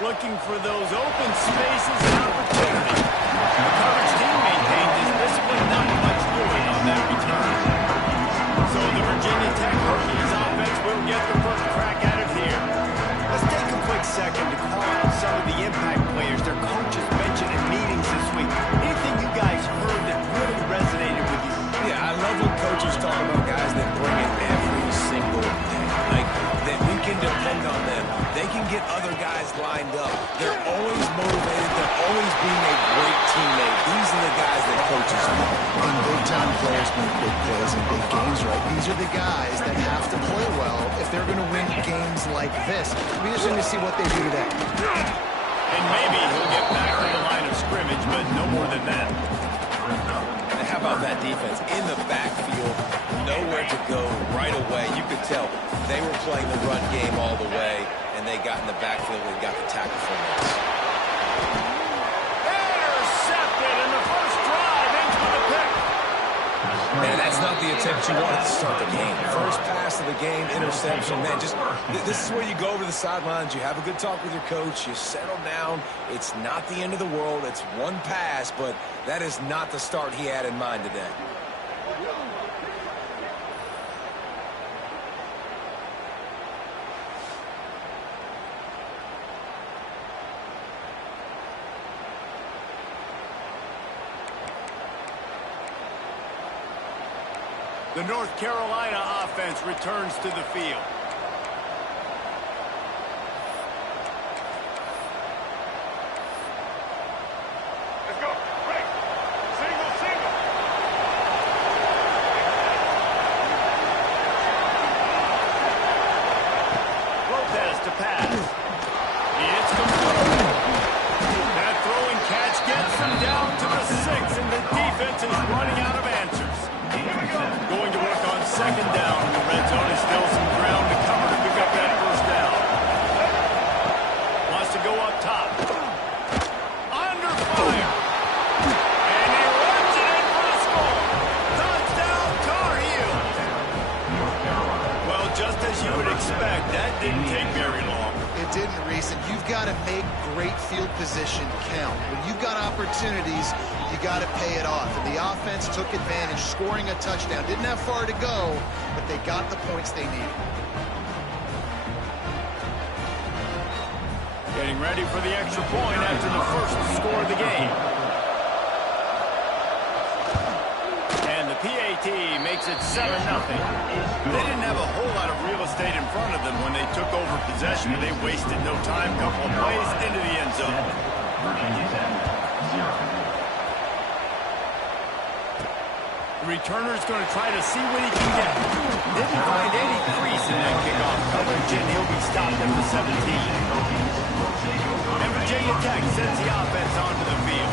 looking for those open spaces and opportunities. The coverage team maintained his discipline, not much doing on that return. So the Virginia Tech Hokies offense will get the first crack at it here. Let's take a quick second to call out some of the impact players their coaches mentioned in meetings this week. Anything you guys heard that really resonated with you? Yeah, I love when coaches talk about guys that bring it every single day. Like, that we can depend on them. They can get other guys lined up. They're always motivated. They're always being a great teammate. These are the guys that coaches want. And big-time players make big plays in big games, right? These are the guys that have to play well if they're going to win games like this. It'll be interesting to see what they do today. And maybe he'll get back to the line of scrimmage, but no more than that. And how about that defense? In the backfield, nowhere to go right away. You could tell they were playing the run game all the way, and they got in the backfield and got the tackle for once. Intercepted in the first drive into the pick. Man, that's not the attempt you wanted to start the game. First pass of the game, interception. Man, this is where you go over the sidelines. You have a good talk with your coach. You settle down. It's not the end of the world. It's one pass, but that is not the start he had in mind today. The North Carolina offense returns to the field. Let's go. Break. Single, single. Lopez to pass. It's complete. That throwing catch gets them down to the 6, and the defense is running out of answers. Going to work on second down in the red zone. Is still some ground to cover to pick up that first down. Wants to go up top. Under fire. And he runs it in for a score. Touchdown, Tar Heels. Well, just as you would expect, that didn't take very long. It didn't, Reese, and you've got to make great field position count. When you've got opportunities, you got to pay it off. And the offense took advantage, scoring a touchdown. Didn't have far to go, but they got the points they needed. Getting ready for the extra point after the first score of the game. And the PAT makes it 7-0. They didn't have a whole lot of real estate in front of them when they took over possession, but they wasted no time. Couple of plays into the end zone. The returner's going to try to see what he can get. Didn't find any crease in that kickoff coverage, and he'll be stopped at the 17. And Virginia Tech sends the offense onto the field.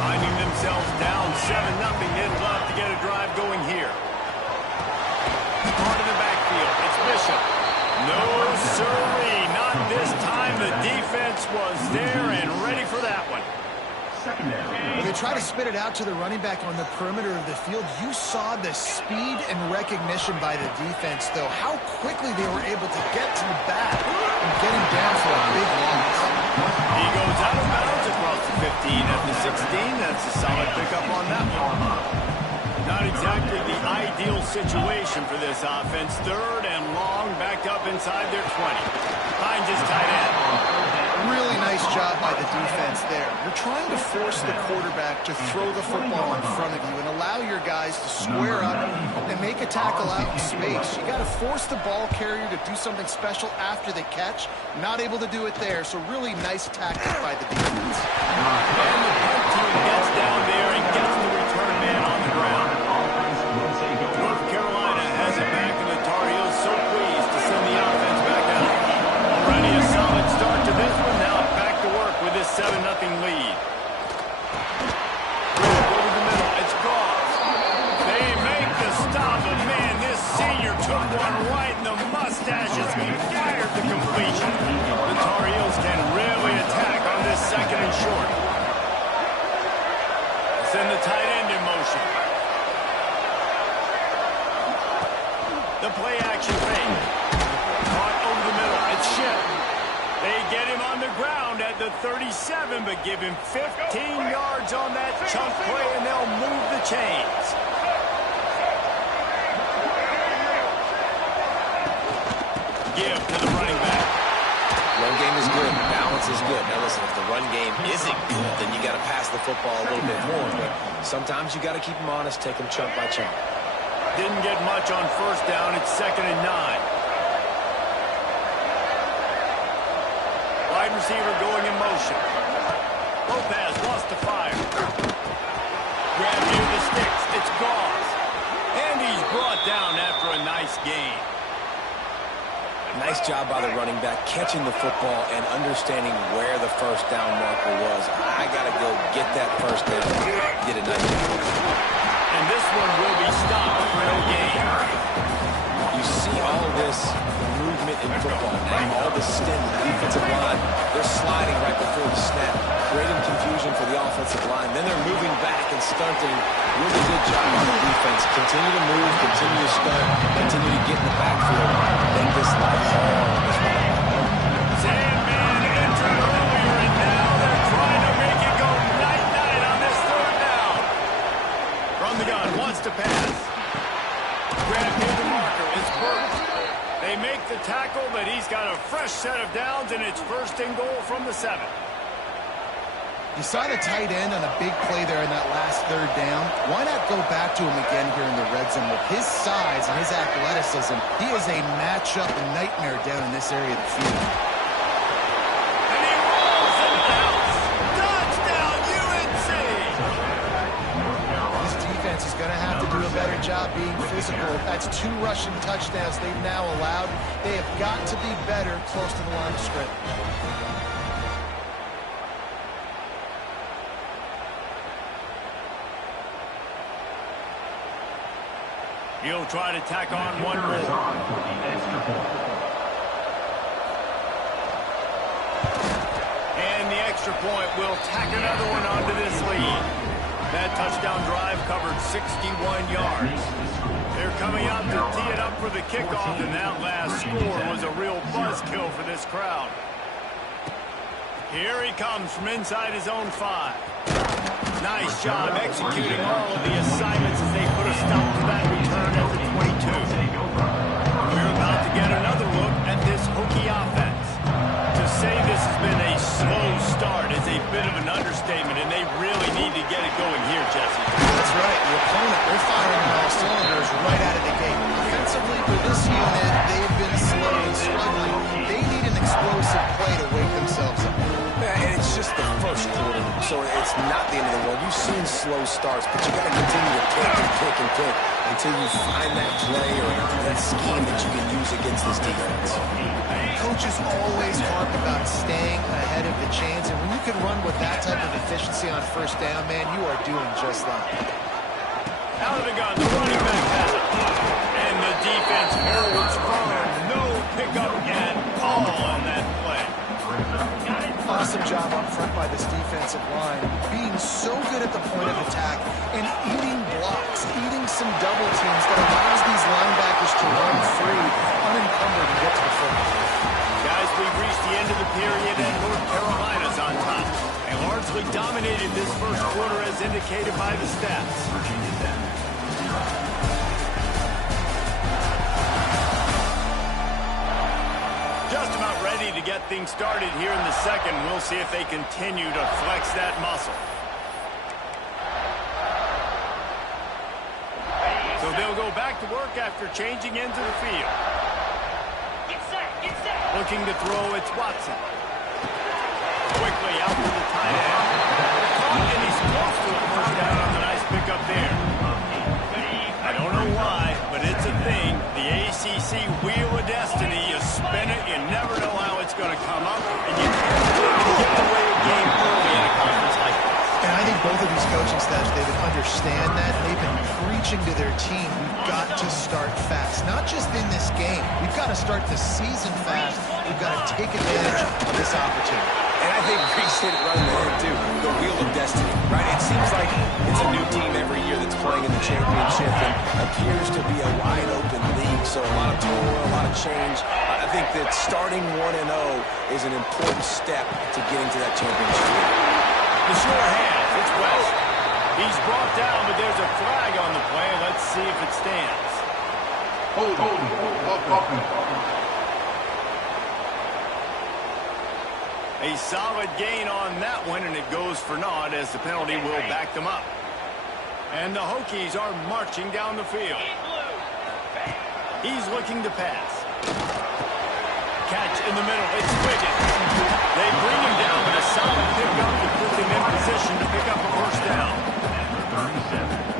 Finding themselves down 7-0, they'd love to get a drive going here. Part of the backfield, it's Bishop. No, sirree, not this time. The defense was there and ready for that one. When they try to spit it out to the running back on the perimeter of the field, you saw the speed and recognition by the defense, though, how quickly they were able to get to the back and get him down for a big loss. He goes out of bounds across the 15 at the 16. That's a solid pickup on that one. Not exactly the ideal situation for this offense. Third and long, backed up inside their 20. Finds his tight end. Really nice job by the defense there. You're trying to force the quarterback to throw the football in front of you and allow your guys to square up and make a tackle out in space. You got to force the ball carrier to do something special after the catch. Not able to do it there, so really nice tactic by the defense. And the punt team gets down there and gets the return man on the ground. North Carolina has it back, and the Tar Heels so pleased to send the offense back out. Already a solid start to this one. Now back to work with this 7-0 lead. Over the middle, it's Goff. They make the stop, but man, this senior took one right in the mustaches and fired the completion. The Tar Heels can really attack on this second and short. Send the tight at the 37, but give him 15 yards on that chunk play, and they'll move the chains. Give to the running back. Run game is good. Balance is good. Now listen, if the run game isn't good, then you got to pass the football a little bit more. But sometimes you got to keep them honest, take them chunk by chunk. Didn't get much on first down. It's 2nd and 9. Wide receiver going in motion. Lopez wants to fire. Grab near the sticks. It's Goss. And he's brought down after a nice gain. Nice job by the running back, catching the football and understanding where the first down marker was. I got to go get that first down. Did a nice job. And this one will be stopped for no gain. You see all this movement in football now, all the stint, the defensive line, they're sliding right before the snap, creating confusion for the offensive line. Then they're moving back and stunting. Really good job on the defense. Continue to move, continue to stunt, continue to get in the backfield. Make this life hard on this one. Sandman entered earlier, and now they're trying to make it go night-night on this 3rd down. From the gun, wants to pass. Grab near the marker is Burke. They make the tackle, but he's got a fresh set of downs, and it's 1st and goal from the 7. You saw the tight end on a big play there in that last 3rd down. Why not go back to him again here in the red zone? With his size and his athleticism, he is a matchup nightmare down in this area of the field. And he rolls into the house. Touchdown, UNC! This defense is going to have to do a better job being physical. That's 2 rushing touchdowns they've now allowed. They have got to be better close to the line of scrimmage. He'll try to tack on one more. And the extra point will tack another one onto this lead. That touchdown drive covered 61 yards. They're coming out to tee it up for the kickoff, and that last score was a real buzzkill for this crowd. Here he comes from inside his own 5. Nice job executing all of the assignments as they put a stop to that return at the 22. We're about to get another look at this Hokie offense. To say this has been a slow start is a bit of an understatement, and they really need to get it going here, Jesse. That's right. The opponent, they're firing on all cylinders right out of the gate. Offensively, for this unit, they've been slow and struggling. They need an explosive play to wake themselves up. And it's just the first quarter, so it's not the end of the world. You've seen slow starts, but you got to continue to pick and pick and pick until you find that play or that scheme that you can use against this defense. Coaches always harp about staying ahead of the chains, and when you can run with that type of efficiency on first down, man, you are doing just that. Out of the gun, the running back has it. And the defense holds firm. No pickup and call on that play. Awesome job up front by this defensive line, being so good at the point of attack and eating blocks, eating some double teams that allows these linebackers to run free, unencumbered, and get to the football. Guys, we've reached the end of the period, and North Carolina's on top. They largely dominated this first quarter as indicated by the stats. Just about ready to get things started here in the second. We'll see if they continue to flex that muscle. So they'll go back to work after changing into the field. Looking to throw, it's Watson. Quickly out to the tight end. And he's close to a first down on the nice pickup there. I don't know why, but it's a thing. The ACC Wheel of Destiny, you spin it, you never know how it's going to come up, and you can't get away a game early in a conference like this. And I think both of these coaching staffs, David, understand that. They've been preaching to their team, we've got to start fast. Not just in this game. We've got to start the season fast. We've got to take advantage of this opportunity. And I think Reese hit it right in the head, too. The Wheel of Destiny, right? It seems like it's a new team every year that's playing in the championship and appears to be a wide-open league. So a lot of turmoil, a lot of change. think that starting 1-0 is an important step to getting to that championship. The sure hands. It's West. He's brought down, but there's a flag on the play. Let's see if it stands. A solid gain on that one, and it goes for naught as the penalty will back them up. And the Hokies are marching down the field. He's looking to pass. Catch in the middle. It's Wiggins. They bring him down with a solid pickup to put them in position to pick up a first down.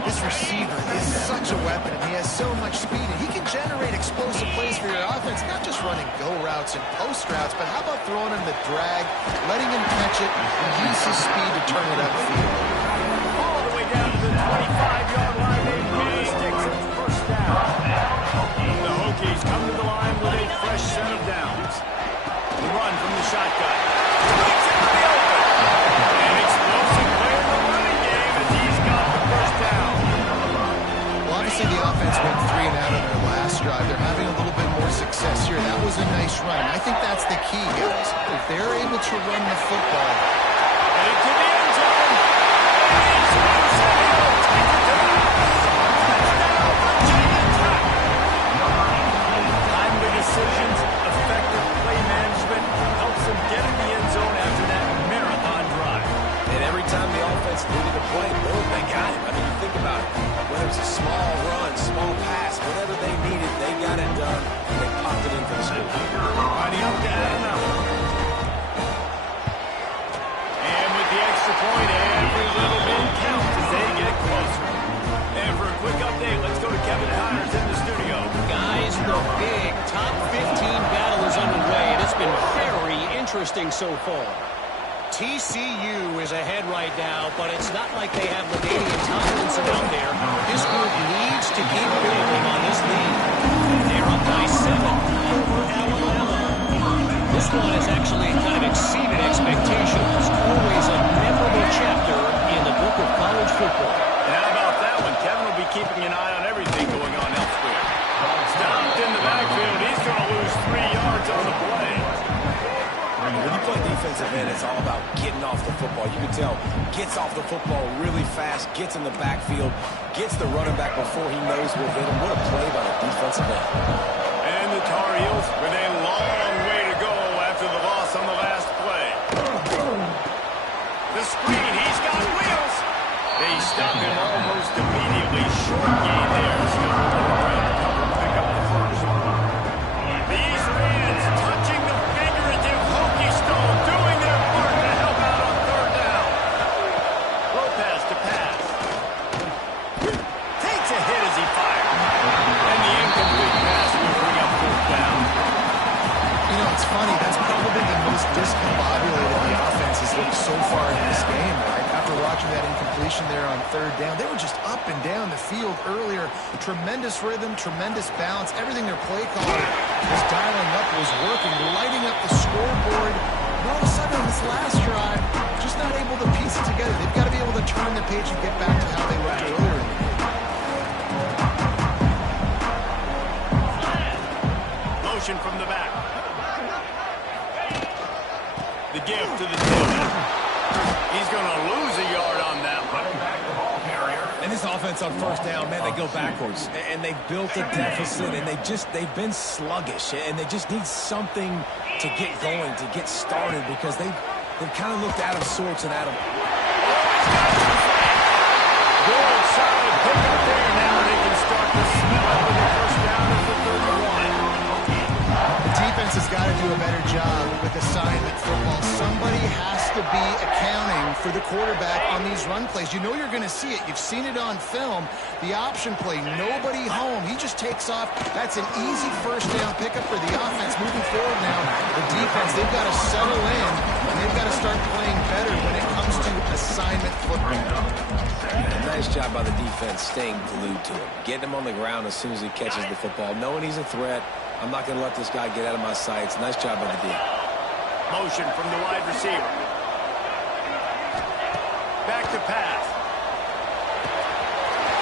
This receiver is such a weapon, and he has so much speed, and he can generate explosive plays for your offense, not just running go routes and post routes, but how about throwing him the drag, letting him catch it, and use his speed to turn it upfield. All the way down to the 25-yard line. They really sticks at first down. The Hokies come to the line with a fresh set of downs. The run from the shotgun. He's in the open. An explosive play in the running game as he's got the first down. Well, obviously the offense went 3 and out on their last drive. They're having a little bit more success here. That was a nice run. I think that's the key, guys. If they're able to run the football. And to the end zone. And he's loose and he will take it down. Touchdown, Virginia Tech. Timely decisions, effective play management helps them get in the end zone after that marathon drive. And every time the offense needed a play, boom, they got it. I mean, you think about it. Whether it's a small run, small pass, whatever they needed, they got it done, and they popped it in for the score. Riding up to add another. And with the extra point, every little bit counts as they get closer. And for a quick update, let's go to Kevin Connors in the studio. Guys, the big top 15 battle is underway, and it's been very interesting so far. TCU is ahead right now, but it's not like they have LaDainian Tomlinson out there. This group needs to keep building on this lead. And they're up by 7 over Alabama. This one has actually kind of exceeded expectations. Always a memorable chapter in the book of college football. And how about that one? Kevin will be keeping an eye on everything going on elsewhere. Stopped in the backfield. He's going to lose 3 yards on the play. When you play defensive end, it's all about getting off the football. You can tell, gets off the football really fast, gets in the backfield, gets the running back before he knows we'll hit him. What a play by the defensive end. And the Tar Heels with a long way to go after the loss on the last play. The screen, he's got wheels. They stop him almost immediately. Short gain there. Still around to cover and pick up the first. These fans touching the figurative Hokie stone, doing their part to help out on third down. Lopez to pass. Takes a hit as he fires. And the incomplete pass will bring up fourth down. You know, it's funny. That's probably the most discombobulated the offense has looked so far in this game, right? After watching that incompletion there on third down, they were just up and down the field earlier. Tremendous rhythm, tremendous balance. Everything their play caller was dialing up was working, lighting up the scoreboard. And all of a sudden on this last drive, just not able to piece it together. They've got to be able to turn the page and get back to how they looked earlier in the game. Motion from the back. The gift to the tailback. He's going to lose a yard on that one. And this offense on first down, man, they go backwards. And they built a deficit, and they've been sluggish. And they just need something to get going, to get started, because they've kind of looked out of sorts and out of... Good, solid pickup there. Now they can start to smell it with the first down at the 31. The defense has got to do a better job with assignment football. Somebody has to be accounting for the quarterback on these run plays. You know you're going to see it. You've seen it on film. The option play, nobody home. He just takes off. That's an easy first down pickup for the offense moving forward now. The defense, they've got to settle in, and they've got to start playing better when it comes to assignment football. Nice job by the defense staying glued to him. Getting him on the ground as soon as he catches the football. Knowing he's a threat. I'm not going to let this guy get out of my sights. Nice job by the D. Motion from the wide receiver. Back to pass.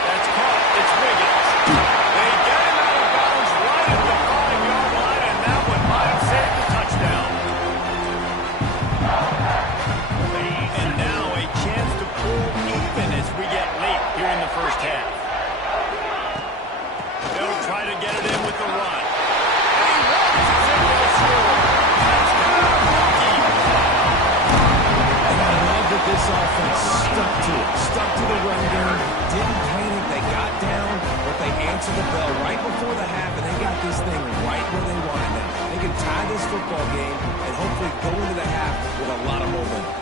That's caught. It's Wiggins. They get him out of bounds right at the 5-yard line, and that one might This offense stuck to it, stuck to the run game, didn't panic, they got down, but they answered the bell right before the half, and they got this thing right where they wanted it. They can tie this football game and hopefully go into the half with a lot of momentum.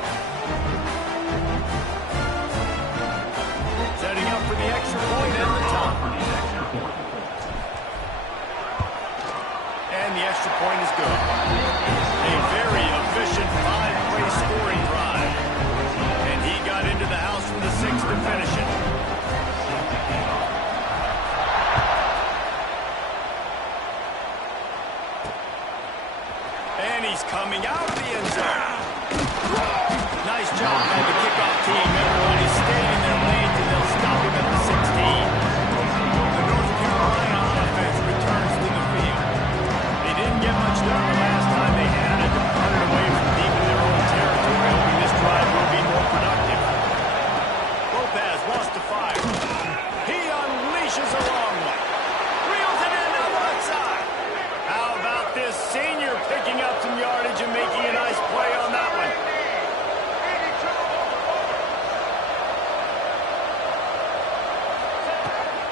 Setting up for the extra point at the top. And the extra point is good. A very efficient 5-play scoring drive. And he got into the house from the 6 to finish it. And he's coming out of the end zone. Nice job by the kickoff team. Everybody stayed in their lanes, and they'll stop him at the 16. The North Carolina offense returns to the field. They didn't get much done the last time they had it. Hunted away from deep in their own territory, hoping this drive will be more productive. Lopez wants to fire. He unleashes a long one. Reels it in on one side. How about this senior picking up some yardage and making a nice play on that one?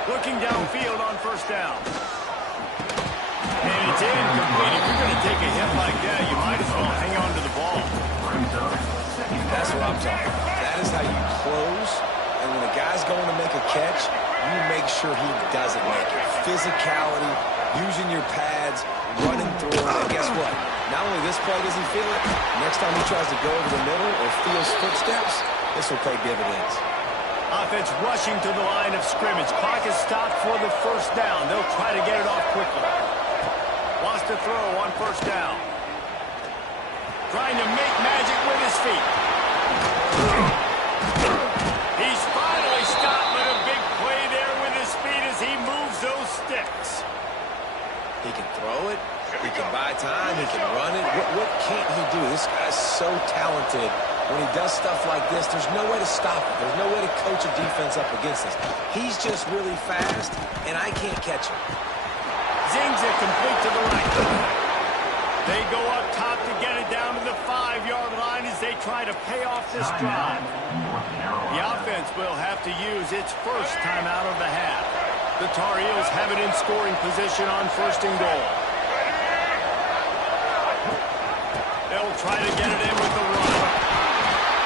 Looking downfield on first down. And it's incomplete. If you're going to take a hit like that, you might as well hang on to the ball. That's what I'm talking about. That is how you close, and when a guy's going to make a catch, you make sure he doesn't make it. Physicality, using your pads, running through it, and guess what? Not only this play does he feel it, next time he tries to go over the middle or feels footsteps, this will pay dividends. Offense rushing to the line of scrimmage. Clock is stopped for the first down. They'll try to get it off quickly. Wants to throw on first down. Trying to make magic with his feet. He's finally stopped, but a big play there with his feet as he moves those sticks. He can throw it. He can buy time. He can run it. What can't he do? This guy's so talented. When he does stuff like this, there's no way to stop it. There's no way to coach a defense up against this. He's just really fast, and I can't catch him. Zings it complete to the right. They go up top to get it down to the 5-yard line as they try to pay off this drive. The offense will have to use its first timeout of the half. The Tar Heels have it in scoring position on first and goal. They'll try to get it in with the run.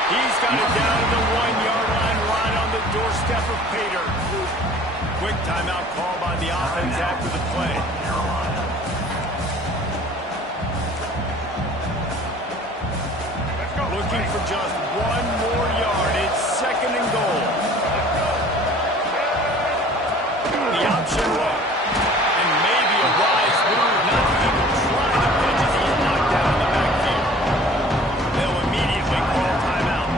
He's got it down to the 1-yard line right on the doorstep of Pater. Quick timeout call by the offense after the play. Looking for just one more yard. It's second and goal. The option roll. And maybe a wise move not to even try the pitch as he's knocked down in the backfield. They'll immediately call timeout.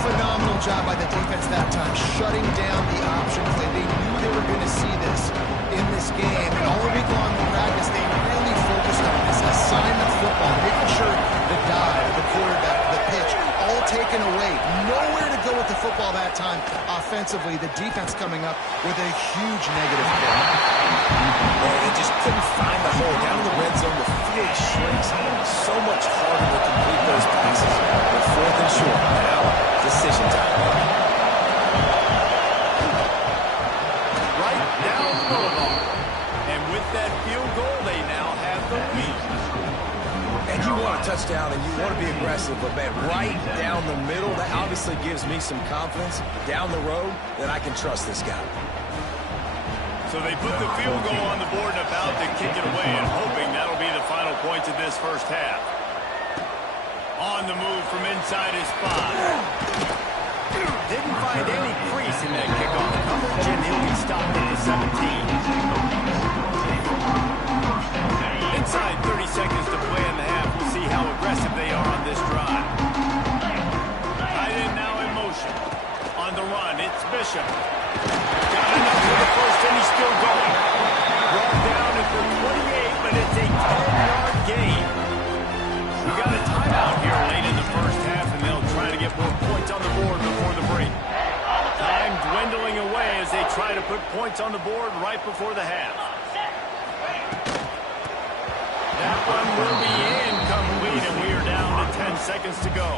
Phenomenal job by the defense that time, shutting down the option play. They knew they were going to see this in this game, and all week long in practice, they really focused on this assignment football, making sure the dive, the quarterback, the pitch, all taken away. Nowhere to go with the football that time offensively. The defense coming up with a huge negative play. They just couldn't find the hole. Down in the red zone, the field shrinks. So much harder to complete those passes. But fourth and short. Now, decision time. Right down the boulevard. And with that field goal, they now have the lead. And you want a touchdown and you want to be aggressive, but man, right down the middle, that obviously gives me some confidence down the road that I can trust this guy. So they put the field goal on the board and about to kick it away and hoping that'll be the final points of this first half. On the move from inside his 5. Didn't find any crease in that kickoff coverage, and he'll be stopped at the 17. Inside 30 seconds to play in the half. We'll see how aggressive they are on this drive. Tight end now in motion. On the run, it's Bishop. Got enough for the first, and he's still going. Brought down at the 28, but it's a 10-yard gain. We got a timeout here late in the first half, and they'll try to get more points on the board before the break. Time dwindling away as they try to put points on the board right before the half. That one will be incomplete, and we are down to 10 seconds to go.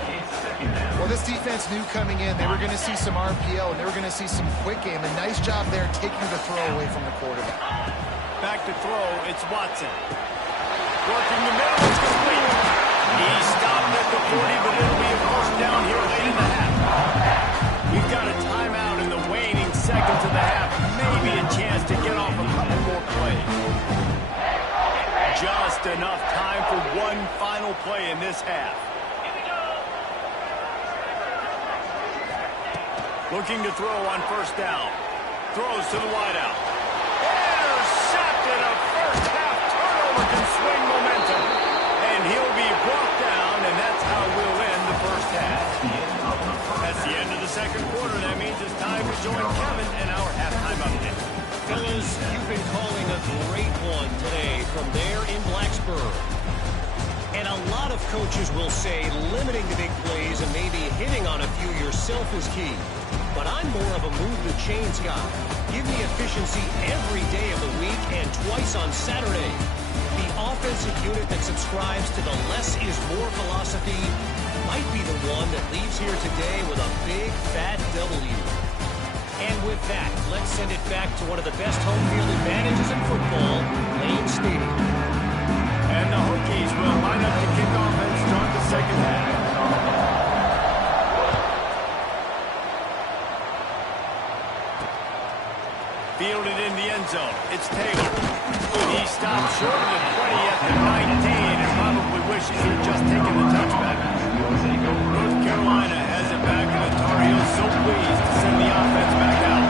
Well, Well, this defense knew coming in they were going to see some RPO and they were going to see some quick game. A nice job there taking the throw away from the quarterback. Back to throw, it's Watson. Working the middle, it's complete. He stopped at the 40, but it'll be a first down here late in the half. We've got a timeout in the waning seconds of the half. Maybe a chance to get off a couple more plays. Just enough time for one final play in this half. Looking to throw on first down. Throws to the wideout. Intercepted. A first half turnover can swing momentum. And he'll be brought down, and that's how we'll end the first half. That's the end of the second quarter. That means it's time to join Kevin in our halftime update. Fellas, you've been calling a great one today from there in Blacksburg. And a lot of coaches will say limiting the big plays and maybe hitting on a few yourself is key. But I'm more of a move the chains guy. Give me efficiency every day of the week and twice on Saturday. The offensive unit that subscribes to the less is more philosophy might be the one that leaves here today with a big fat W. And with that, let's send it back to one of the best home field advantages in football, Lane Stadium. And the Hokies will line up to kick off and start the second half. Fielded in the end zone. It's Taylor. He stopped short of the 20 at the 19 and probably wishes he had just taken the touchback. North Carolina has it back, and the Tar Heels so pleased to send the offense back out.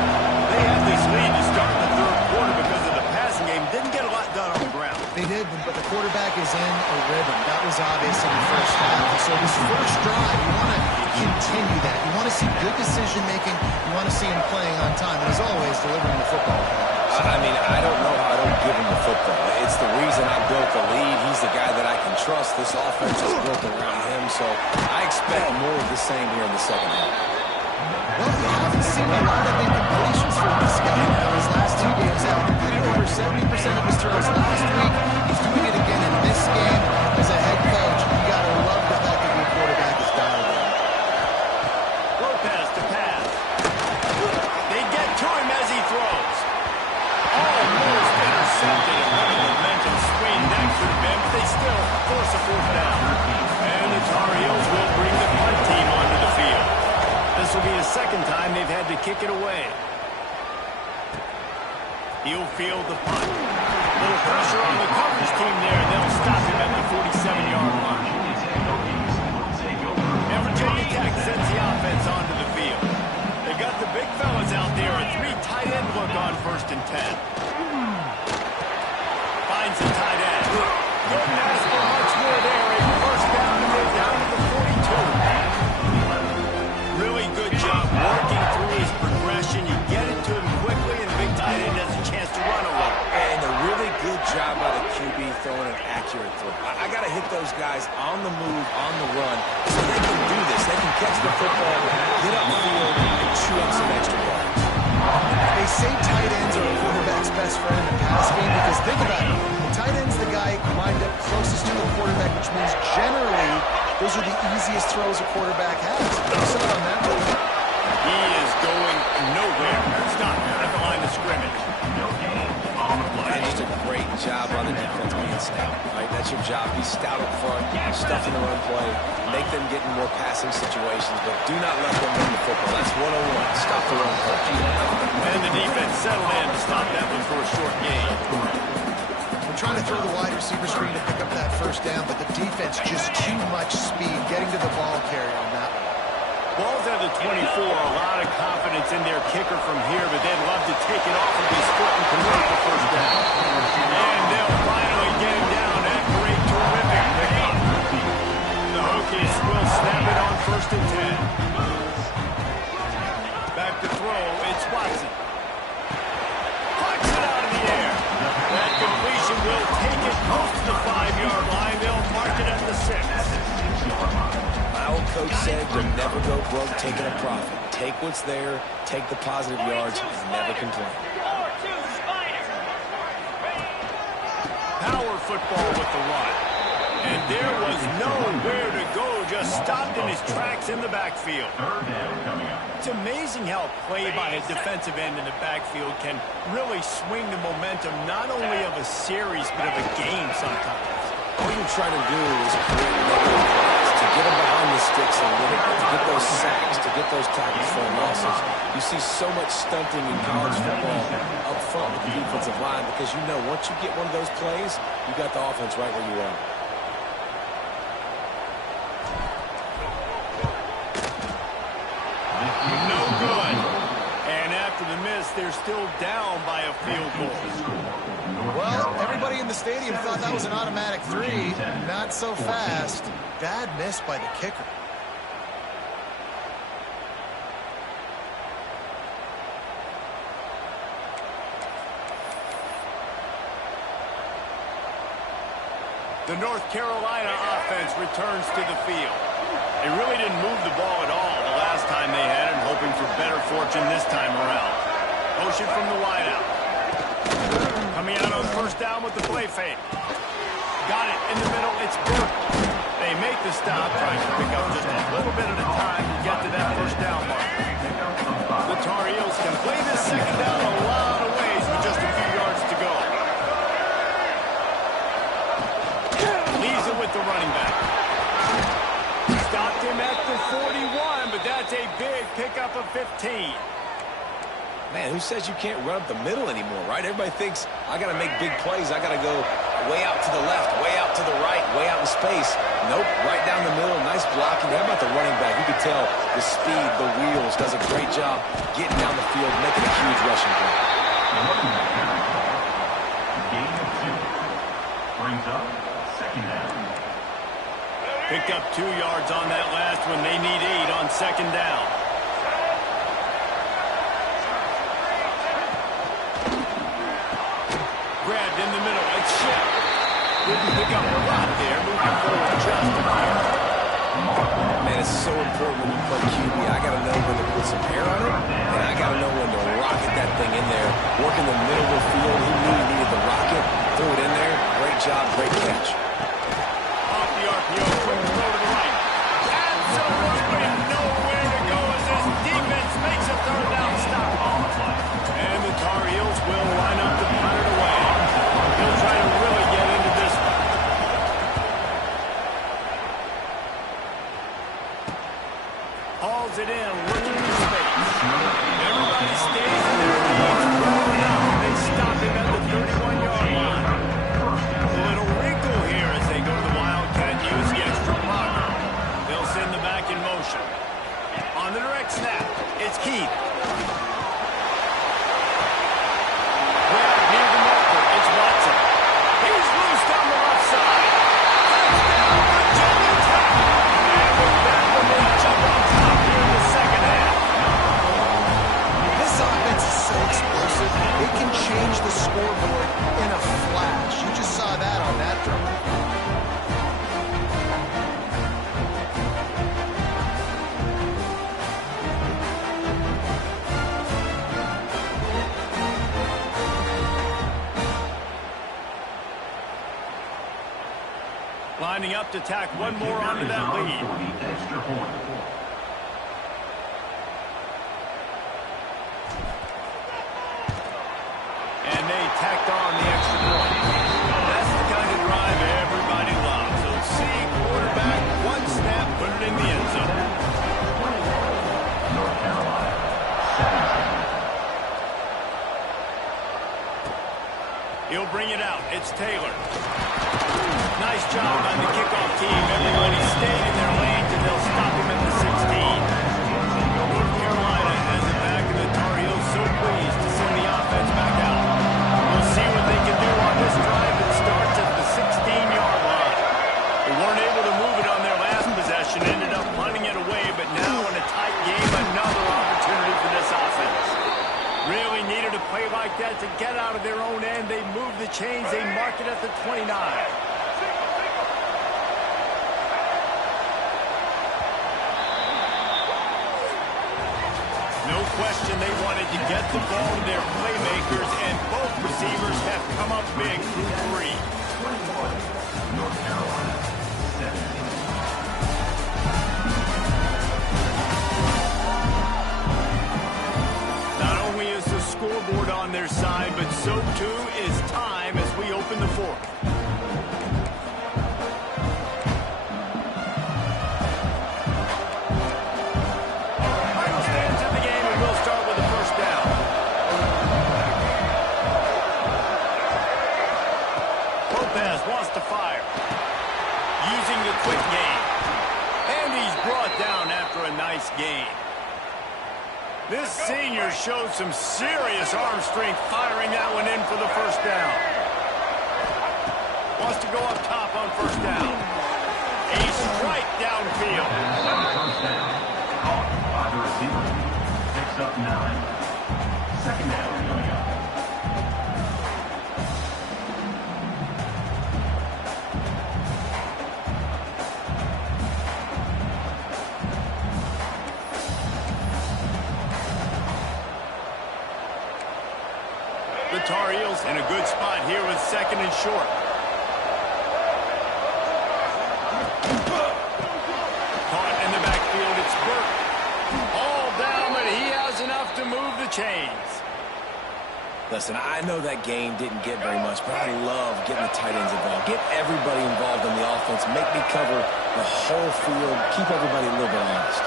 They had this lead to start the third quarter because of the passing game. Didn't get a lot done on the ground. They did, but the quarterback is in a rhythm. That was obvious in the first half. So this first drive, you want to continue that. You want to see good decision-making. You want to see him playing on time. And as always, delivering the football. I mean, I don't know how I don't give him the football. It's the reason I built the lead. He's the guy that I can trust. This offense is built around him, so I expect more of the same here in the second half. Well, we haven't seen a lot of incompletions from this guy. Now, his last two games have completed over 70% of his throws last week. He's doing it again in this game. As a head coach, you got to love the fact that your quarterback is dialed in. Lopez to pass. They get to him as he throws. Almost intercepted. Another momentum swing. That could have been, but they still force a fourth down. And the Tar Heels will bring the punt team onto the field. This will be the second time they've had to kick it away. He'll field the punt. Little pressure on the coverage team there, and they'll stop him at the 47-yard line. And Virginia Tech sends the offense onto the field. They got the big fellas out there. A three tight end look on 1st and 10. Finds the tight end. Couldn't ask for much more there. A first down, and they're down to the 42. Really good job working through his progression. You get it to him quickly, and the big tight end has a chance to run a little. And a really good job by the QB throwing an accurate throw. I got to hit those guys on the move, on the run, so they can do this. They can catch the football, get upfield, and chew up some extra yards. They say tight ends are a quarterback's best friend in the pass game because think about it. The tight end's the guy lined up closest to the quarterback, which means generally those are the easiest throws a quarterback has. You saw it on that move. He is going nowhere. Stop at the line of scrimmage. And just a great job on the defense being stout. Right? That's your job. Be stout up front, stuff in the run play, make them get in more passing situations, but do not let them run the football. That's 101. Stop the run play. And the defense settled in to stop that one for a short gain. We're trying to throw the wide receiver screen to pick up that first down, but the defense just too much speed getting to the ball carrier on that one. Ball's at the 24. A lot of confidence in their kicker from here, but they'd love to take it off of his foot and convert the first down. And they'll finally get him down. That great, terrific pickup. The Hokies will snap it on 1st and 10. Back to throw. It's Watson. Flicks it out of the air. That completion will take it off the 5-yard line. They'll mark it at the 6. My old coach said you'll never go broke taking a profit. Take what's there, take the positive yards, and never complain. Power football with the run. And there was nowhere to go, just stopped in his tracks in the backfield. It's amazing how play by a defensive end in the backfield can really swing the momentum not only of a series but of a game sometimes. All you're trying to do is create negative plays, to get them behind the sticks a little bit, to get those sacks, to get those tackles for losses. You see so much stunting in college football up front with the defensive line because you know once you get one of those plays, you got the offense right where you are. No good. And after the miss, they're still down by a field goal. Well, everybody in the stadium thought that was an automatic 3. Not so fast. Bad miss by the kicker. The North Carolina offense returns to the field. They really didn't move the ball at all the last time they had it, hoping for better fortune this time around. Motion from the wideout. Coming out on first down with the play fake. Got it in the middle. It's Burke. They make the stop, trying to pick up just a little bit at a time to get to that first down mark. The Tar Heels can play this second down a lot of ways with just a few yards to go. Leaves it with the running back. Stopped him at the 41, but that's a big pickup of 15. Man, who says you can't run up the middle anymore, right? Everybody thinks, I got to make big plays. I got to go way out to the left, way out to the right, way out in space. Nope, right down the middle. Nice blocking. How about the running back? You can tell the speed, the wheels, does a great job getting down the field, making a huge rushing play. Gain of 2. Brings up second down. Picked up 2 yards on that last one. They need 8 on second down. Grabbed in the middle. It's Shep. Didn't pick up a lot there. Moving forward just a bit. Man, it's so important when you play QB. I got to know when to put some air on it, and I got to know when to rocket that thing in there. Work in the middle of the field. He knew he needed the rocket. Threw it in there. Great job. Great catch. Off the RPO. Quick throw to the right. Absolutely nowhere to go as this defense makes a third down stop. And the Tar Heels will line up to punt it away. They'll try to really get into this one. Hauls it in, looking in space. Everybody stays in their lanes, rolling out. They stop him at the 31-yard line. A little wrinkle here as they go to the Wildcat and use the extra blocker. They'll send the back in motion. On the direct snap, it's Keith. Grab near the marker, it's Watson. He's loose down the left side. Touchdown, Virginia Tech. And with that, they'll jump on top here in the second half. This offense is so explosive, it can change the scoreboard in a flash. You just saw that on that drive. Lining up to tack one more onto that lead. Extra point. And they tacked on the extra point. That's the kind of drive everybody loves. So see quarterback, one snap, put it in the end zone. North Carolina. He'll bring it out. It's Taylor. Nice job by the kickoff team. Everybody stayed in their lanes, and they'll stop him at the 16. North Carolina has it back, and the Tar Heels so pleased to send the offense back out. We'll see what they can do on this drive that starts at the 16-yard line. They weren't able to move it on their last possession, ended up punting it away, but now in a tight game, another opportunity for this offense. Really needed a play like that to get out of their own end. They move the chains. They mark it at the 29. No question they wanted to get the ball to their playmakers, and both receivers have come up big through 3. North Carolina 17. Not only is the scoreboard on their side, but so too is time as we open the fourth. Final stands of the game, and we'll start with the first down. Lopez wants to fire. Using the quick game. And he's brought down after a nice gain. This senior showed some serious arm strength firing that one in for the first down. Wants to go up top on first down. A strike downfield. First down. Caught by the receiver. Picks up 9. Second down coming up. The Tar Heels in a good spot here with second and short. Caught in the backfield, it's Burke. All down, but he has enough to move the chains. Listen, I know that game didn't get very much, but I love getting the tight ends involved. Get everybody involved in the offense. Make me cover the whole field. Keep everybody a little bit honest.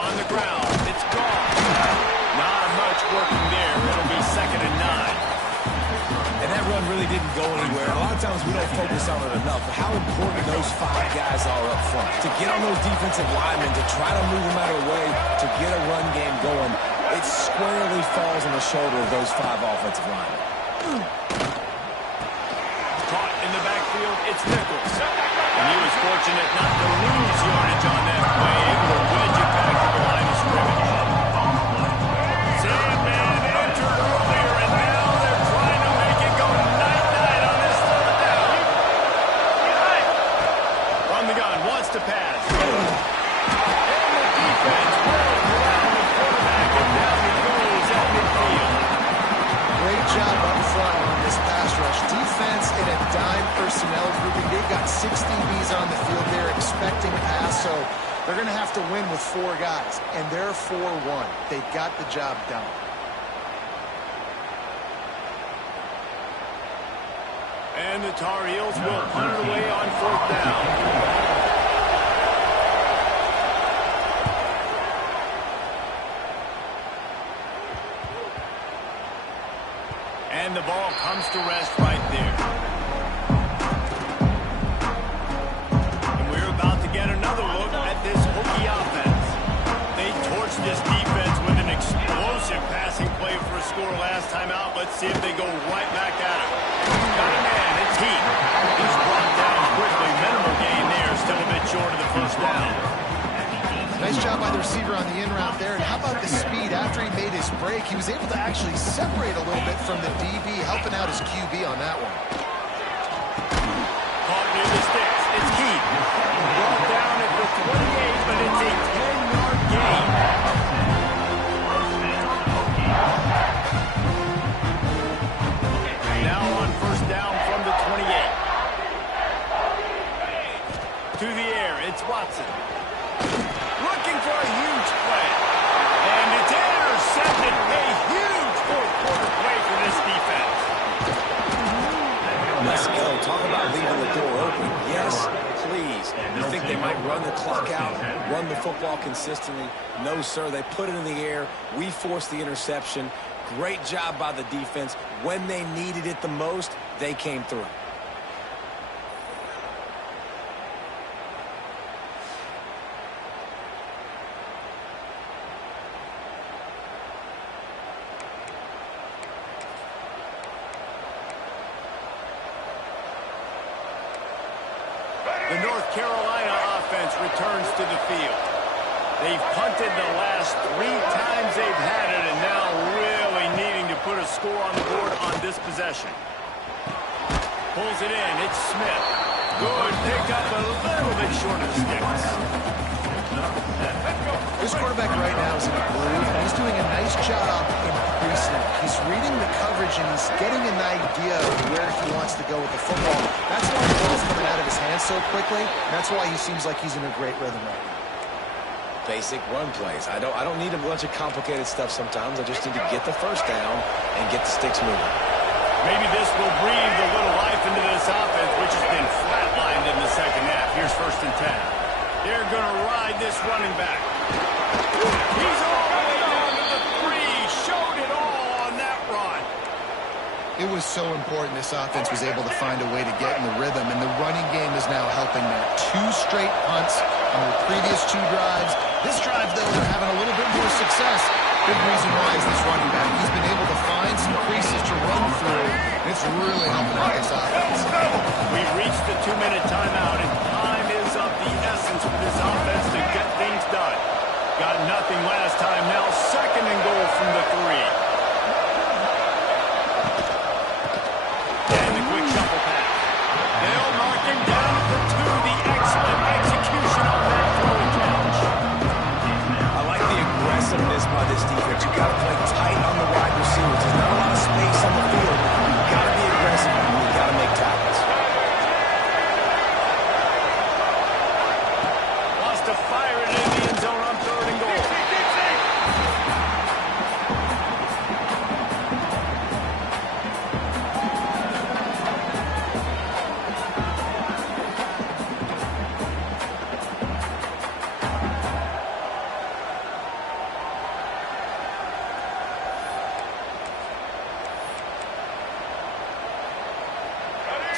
On the ground, it's gone. Not much working there. It'll be second and 9. And that run really didn't go anywhere. A lot of times we don't focus on it enough, but how important those 5 guys are up front. To get on those defensive linemen, to try to move them out of the way, to get a run game going, it squarely falls on the shoulder of those 5 offensive linemen. Caught in the backfield, it's Nichols. And he was fortunate not to lose yardage on that play, able to wedge it back to the line of scrimmage. Sandman entered earlier, and now they're trying to make it go night-night on this third down. From the gun, wants to pass. And the defense rolls around the quarterback, and down he goes at midfield. Great job up front on this pass rush. Defense in a dime personnel grouping. They've got 6 DBs on the field. They're expecting pass, so they're going to have to win with 4 guys. And they're 4-1. They got the job done. And the Tar Heels will punt it away on fourth down. And the ball comes to rest right there. And we're about to get another look at this Hokie offense. They torched this defense with an explosive passing play for a score last time out. Let's see if they go right back at it. Got a man, it's Heat. He's brought down quickly. Minimal gain there, still a bit short of the first down. Nice job by the receiver on the in route there. And how about the speed? After he made his break, he was able to actually separate a little bit from the DB, helping out his QB on that one. Caught near the sticks. It's Heat. Brought down at the 28, but it's a 10-yard gain. Now on first down from the 28. To the air, it's Watson. Looking for a huge play. And it's intercepted. A huge fourth-quarter play for this defense. Let's go. Talk about leaving the door open. Yes, please. You think they might run the clock out, run the football consistently? No, sir. They put it in the air. We forced the interception. Great job by the defense. When they needed it the most, they came through. The North Carolina offense returns to the field. They've punted the last 3 times they've had it, and now really needing to put a score on the board on this possession. Pulls it in. It's Smith. Good pickup, a little bit short of the sticks. This quarterback right now is in the groove, and he's doing a nice job in pre-snap. He's reading the coverage, and he's getting an idea of where he wants to go with the football. That's why the ball's coming out of his hands so quickly. That's why he seems like he's in a great rhythm right now. Basic run plays. I don't need a bunch of complicated stuff sometimes. I just need to get the first down and get the sticks moving. Maybe this will breathe a little life into this offense, which has been flatlined in the second half. Here's 1st and 10. They're going to ride this running back. He's all the way down to the 3. Showed it all on that run. It was so important this offense was able to find a way to get in the rhythm, and the running game is now helping that. 2 straight punts on the previous 2 drives. This drive, though, they're having a little bit more success. Big reason why is this running back. He's been able to find some creases to run through, and it's really helping out this offense. We've reached the 2-minute timeout, and time is of the essence for this offense to get things done. Got nothing last time. Now 2nd and goal from the 3. And the quick shuffle pass. They'll mark him down at the 2. The excellent execution on that throw catch. I like the aggressiveness by this defense. You got to play tight on the wide receivers. There's not a lot of space on the field. You got to be aggressive. You got to make tackles. Wants to fire it in the end zone on 3rd and goal.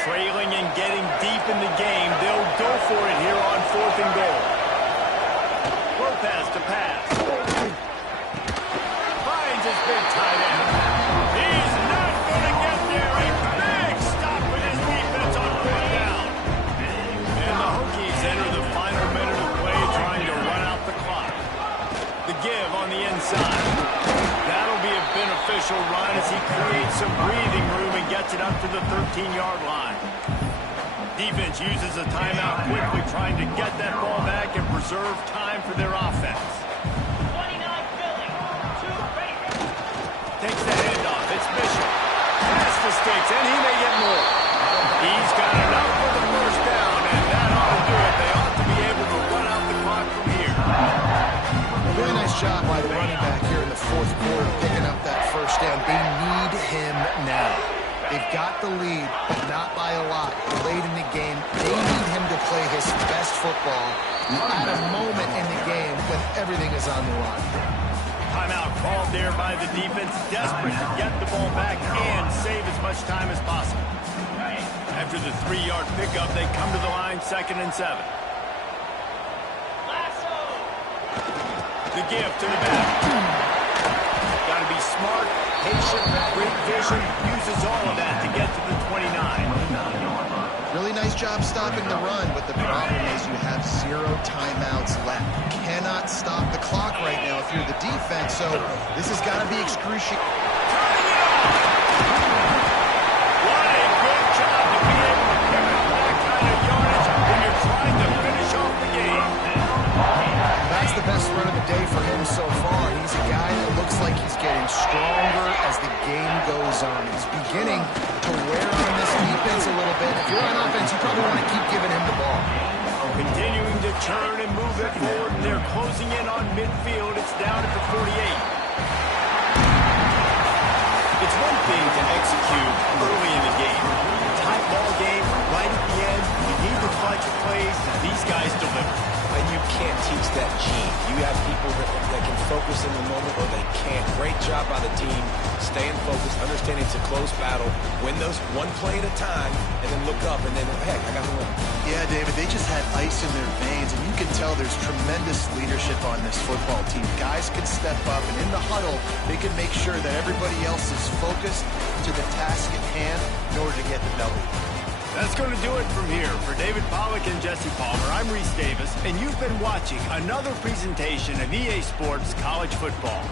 Trailing and getting deep in the game. They'll go for it here on 4th and goal. Lopez to pass. Finds his big tight end. He's not going to get there. A big stop with his defense on 4th down. And the Hokies enter the final minute of play trying to run out the clock. The give on the inside. That'll be a beneficial run as he creates some breathing room and gets it up to the 13-yard line. Defense uses a timeout quickly, trying to get that ball back and preserve time for their offense. 29 Philly, 2 Raiders. Takes the handoff. It's Bishop. Pass the sticks, and he may get more. He's got enough for the 1st down, and that ought to do it. They ought to be able to run out the clock from here. A really nice job by the running back here in the 4th quarter, picking up that 1st down. They need him now. They've got the lead, but not by a lot. Late in the game, they need him to play his best football at a moment in the game when everything is on the line. Timeout called there by the defense, desperate to get the ball back and save as much time as possible. After the 3-yard pickup, they come to the line, 2nd and 7. The give to the back. Got to be smart, patient, great vision, uses all of that to get to the 29. Really nice job stopping the run, but the problem is you have 0 timeouts left. You cannot stop the clock right now if you're the defense, so this has got to be excruciating. What a good job to be able to pick up that kind of yardage when you're trying to finish off the game. That's the best run of the day for him so far. He's a guy that looks like he's getting stronger as the game goes on. He's beginning to wear on this defense a little bit. If you're on offense, you probably want to keep giving him the ball. Continuing to turn and move it forward. They're closing in on midfield. It's down at the 48. It's one thing to execute early in the game. Tight ball game, right at the end. You need the clutch plays. These guys deliver. And you can't teach that gene. You have people that can focus in the moment or they can't. Great job by the team, staying focused, understanding it's a close battle, win those 1 play at a time, and then look up and then, heck, I got the win. Yeah, David, they just had ice in their veins, and you can tell there's tremendous leadership on this football team. Guys can step up, and in the huddle, they can make sure that everybody else is focused to the task at hand in order to get the W. That's going to do it from here. For David Pollack and Jesse Palmer, I'm Reese Davis, and you've been watching another presentation of EA Sports College Football.